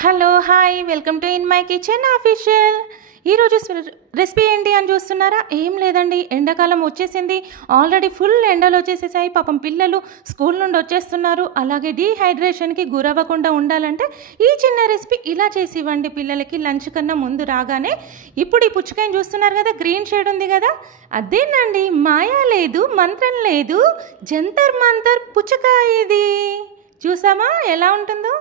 Hello hi welcome to in my kitchen official. ఈరోజు recipe ఏంటి అని చూస్తున్నారా? ఏం లేదండి, ఎండాకాలం వచ్చేసింది. ఆల్రెడీ ఫుల్ ఎండలు వచ్చేసేసాయి. పాపం పిల్లలు స్కూల్ నుండి వచ్చేస్తున్నారు. అలాగే డీహైడ్రేషన్కి గురవ్వకుండా ఉండాలంటే ఈ చిన్న రెసిపీ ఇలా చేసి ఇవ్వండి పిల్లలకి లంచ్ కన్నా ముందు రాగానే. ఇప్పుడు ఈ పుచ్చకాయని చూస్తున్నారు కదా, గ్రీన్ షేడ్ ఉంది కదా, అదేనండి, మాయా లేదు, మంత్రం లేదు, జంతర్ మంతర్ పుచ్చకాయ. ఇది చూసామా ఎలా ఉంటుందో?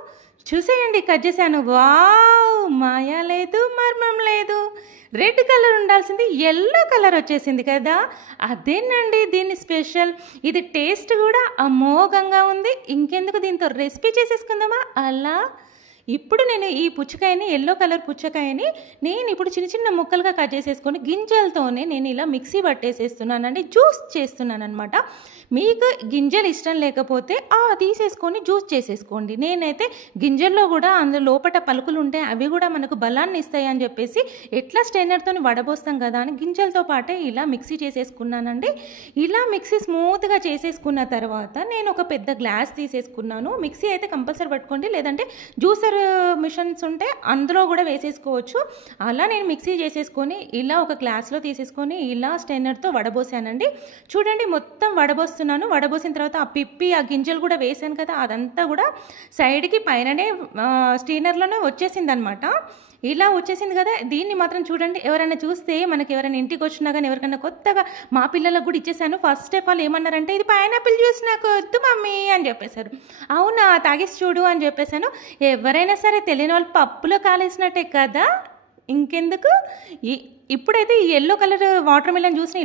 చూసేయండి, కట్ చేశాను. వావ్, మాయా లేదు, మర్మం లేదు. రెడ్ కలర్ ఉండాల్సింది ఎల్లో కలర్ వచ్చేసింది కదా, అదేనండి దీని స్పెషల్. ఇది టేస్ట్ కూడా అమోఘంగా ఉంది. ఇంకెందుకు, దీంతో రెసిపీ చేసేసుకుందామా అలా. ఇప్పుడు నేను ఈ పుచ్చకాయని, ఎల్లో కలర్ పుచ్చకాయని నేను ఇప్పుడు చిన్న చిన్న ముక్కలుగా కట్ చేసేసుకొని గింజలతోనే నేను ఇలా మిక్సీ పట్టేసేస్తున్నానండి. జ్యూస్ చేస్తున్నాను అనమాట. మీకు గింజలు ఇష్టం లేకపోతే తీసేసుకొని జ్యూస్ చేసేసుకోండి. నేనైతే గింజల్లో కూడా అందులో లోపల పలుకులు ఉంటాయి, అవి కూడా మనకు బలాన్ని ఇస్తాయి అని చెప్పేసి ఎట్లా స్ట్రైనర్తో వడబోస్తాం కదా అని గింజలతో పాటే ఇలా మిక్సీ చేసేసుకున్నానండి. ఇలా మిక్సీ స్మూత్గా చేసేసుకున్న తర్వాత నేను ఒక పెద్ద గ్లాస్ తీసేసుకున్నాను. మిక్సీ అయితే కంపల్సరీ పట్టుకోండి, లేదంటే జ్యూసర్ మిషన్స్ ఉంటే అందులో కూడా వేసేసుకోవచ్చు. అలా నేను మిక్సీ చేసేసుకొని ఇలా ఒక గ్లాస్లో తీసేసుకొని ఇలా స్ట్రైనర్తో వడబోసానండి. చూడండి, మొత్తం వడబోస్తున్నాను. వడబోసిన తర్వాత ఆ పిప్పి, ఆ గింజలు కూడా వేసాను కదా, అదంతా కూడా సైడ్కి పైననే స్ట్రైనర్లోనే వచ్చేసింది అనమాట. ఇలా వచ్చేసింది కదా. దీన్ని మాత్రం చూడండి, ఎవరైనా చూస్తే, మనకి ఎవరైనా ఇంటికి వచ్చినా కానీ ఎవరికైనా కొత్తగా, మా పిల్లలకు కూడా ఇచ్చేసాను. ఫస్ట్ ఆఫ్ ఆల్ ఏమన్నారంటే, ఇది పైనాపిల్ జ్యూస్ నాకు వద్దు మమ్మీ అని చెప్పేశారు. అవునా, తాగేసి చూడు అని చెప్పేశాను. ఎవరైనా సరే తెలియని వాళ్ళు పప్పులో కాలేసినట్టే కదా, ఇంకెందుకు. ఇప్పుడైతే ఈ ఎల్లో కలర్ వాటర్ మిలన్ జ్యూస్ని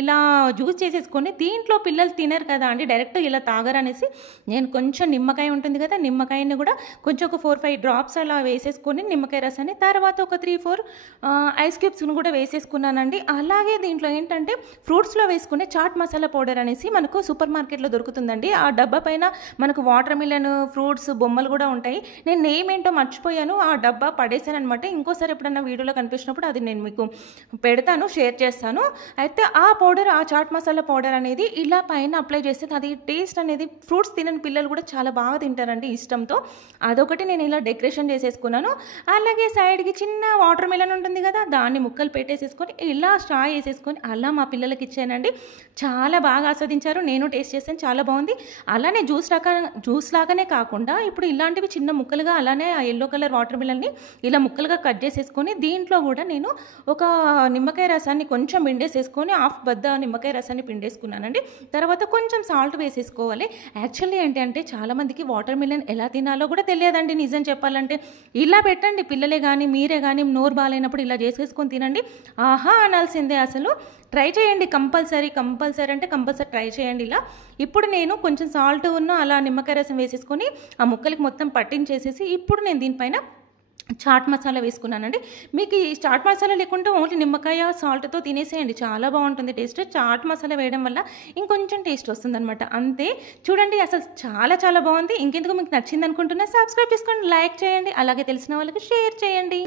ఇలా జ్యూస్ చేసేసుకొని, దీంట్లో పిల్లలు తినరు కదా అండి, డైరెక్ట్ ఇలా తాగరనేసి నేను కొంచెం నిమ్మకాయ ఉంటుంది కదా, నిమ్మకాయని కూడా కొంచెం ఒక 4-5 డ్రాప్స్ అలా వేసేసుకొని నిమ్మకాయ రసాన్ని, తర్వాత ఒక 3-4 ఐస్ క్యూబ్స్ని కూడా వేసేసుకున్నానండి. అలాగే దీంట్లో ఏంటంటే ఫ్రూట్స్లో వేసుకునే చాట్ మసాలా పౌడర్ అనేసి మనకు సూపర్ మార్కెట్లో దొరుకుతుందండి. ఆ డబ్బా పైన మనకు వాటర్ మిలన్ ఫ్రూట్స్ బొమ్మలు కూడా ఉంటాయి. నేను నేమ్ ఏంటో మర్చిపోయాను, ఆ డబ్బా పడేసాను అనమాట. ఇంకోసారి ఎప్పుడన్నా వీడియోలో కనిపించినప్పుడు అది నేను మీకు పెడతాను, షేర్ చేస్తాను. అయితే ఆ పౌడర్, ఆ చాట్ మసాలా పౌడర్ అనేది ఇలా పైన అప్లై చేస్తే అది టేస్ట్ అనేది, ఫ్రూట్స్ తినని పిల్లలు కూడా చాలా బాగా తింటారండి ఇష్టంతో. అదొకటి నేను ఇలా డెకరేషన్ చేసేసుకున్నాను. అలాగే సైడ్కి చిన్న వాటర్ మిలన్ ఉంటుంది కదా, దాన్ని ముక్కలు పెట్టేసేసుకొని ఇలా స్ట్రా వేసేసుకొని అలా మా పిల్లలకి ఇచ్చానండి. చాలా బాగా ఆస్వాదించారు. నేను టేస్ట్ చేశాను, చాలా బాగుంది. అలానే జ్యూస్ లాగానే కాకుండా ఇప్పుడు ఇలాంటివి చిన్న ముక్కలుగా, అలానే ఆ ఎల్లో కలర్ వాటర్ మిలన్ని ఇలా ముక్కలుగా కట్ చేసేసుకొని దీంట్లో కూడా నేను ఒక నిమ్మకాయ రసాన్ని కొంచెం పిండేసేసుకొని, హాఫ్ బద్ద నిమ్మకాయ రసాన్ని పిండేసుకున్నానండి. తర్వాత కొంచెం సాల్ట్ వేసేసుకోవాలి. యాక్చువల్లీ ఏంటంటే చాలామందికి వాటర్ మిలన్ ఎలా తినాలో కూడా తెలియదండి. నిజం చెప్పాలంటే ఇలా పెట్టండి, పిల్లలే కానీ మీరే కానీ నోరు బాగాలేనప్పుడు ఇలా చేసేసుకొని తినండి, ఆహా అనాల్సిందే. అసలు ట్రై చేయండి, కంపల్సరీ అంటే కంపల్సరీ ట్రై చేయండి ఇలా. ఇప్పుడు నేను కొంచెం సాల్ట్ అలా నిమ్మకాయ రసం వేసేసుకొని ఆ ముక్కలకి మొత్తం పట్టించేసేసి ఇప్పుడు నేను దీనిపైన చాట్ మసాలా వేసుకున్నానండి. మీకు ఈ చాట్ మసాలా లేకుంటే ఓన్లీ నిమ్మకాయ సాల్ట్తో తినేసేయండి, చాలా బాగుంటుంది టేస్ట్. చాట్ మసాలా వేయడం వల్ల ఇంకొంచెం టేస్ట్ వస్తుంది అనమాట, అంతే. చూడండి, అసలు చాలా చాలా బాగుంది. ఇంకెందుకు, మీకు నచ్చింది అనుకుంటున్నా. సబ్స్క్రైబ్ చేసుకోండి, లైక్ చేయండి, అలాగే తెలిసిన వాళ్ళకి షేర్ చేయండి.